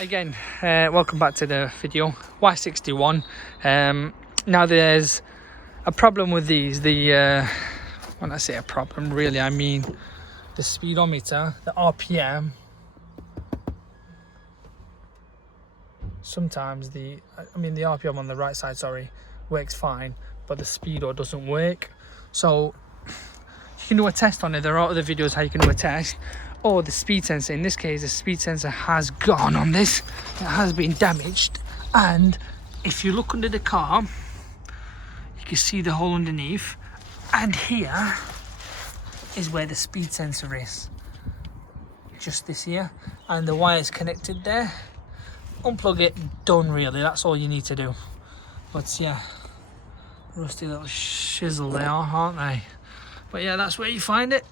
Again, welcome back to the video. Y61. Now there's a problem with these. When I say a problem, really I mean the speedometer, the RPM. Sometimes the RPM on the right side, sorry, works fine, but the speedo doesn't work. So you can do a test on it. There are other videos how you can do a test. Or the speed sensor. In this case, the speed sensor has gone on this. It has been damaged. And if you look under the car, you can see the hole underneath. And here is where the speed sensor is. Just this here. And the wire is connected there. Unplug it, done really. That's all you need to do. But yeah, rusty little shizzle they are, aren't they? But yeah, that's where you find it.